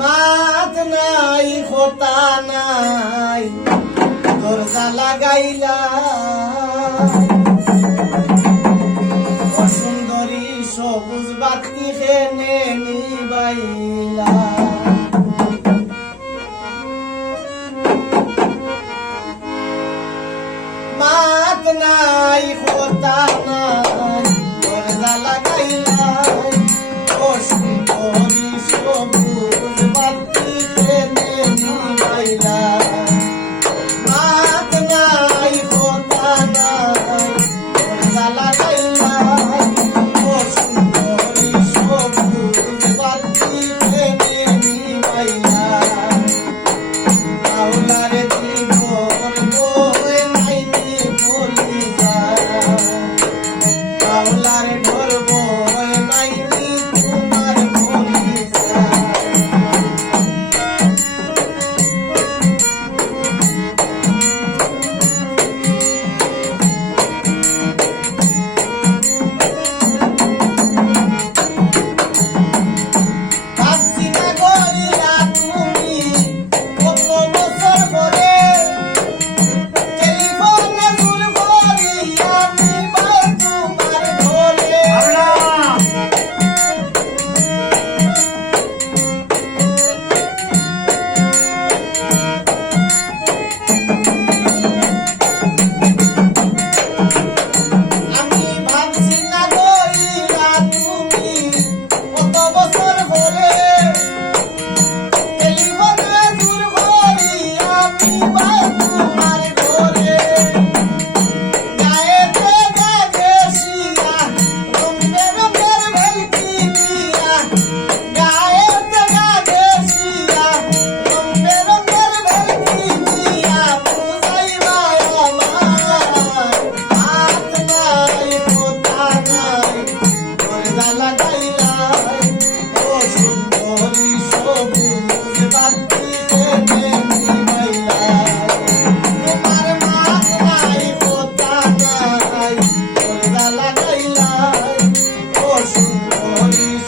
মাত নাই, খোতা নাই, দরজা লাগাইলা সুন্দরী সবুজ বাতি খেনে নিবাইলা মাত নাই, খোতা নাই না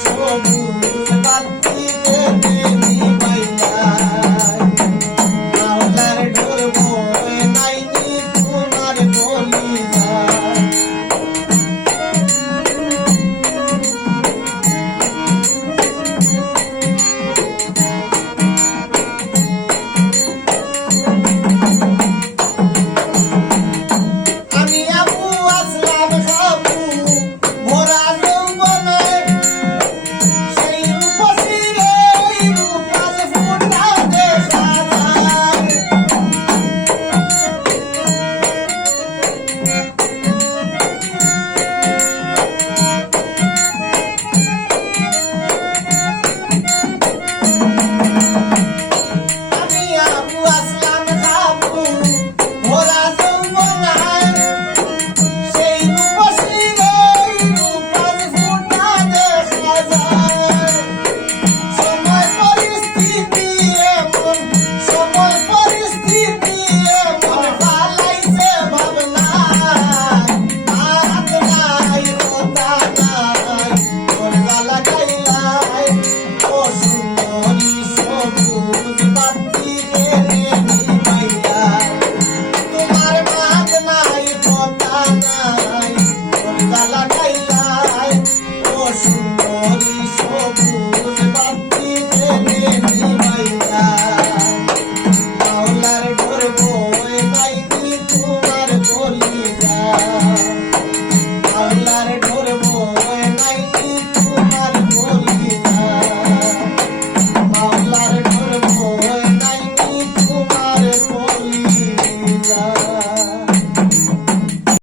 সবু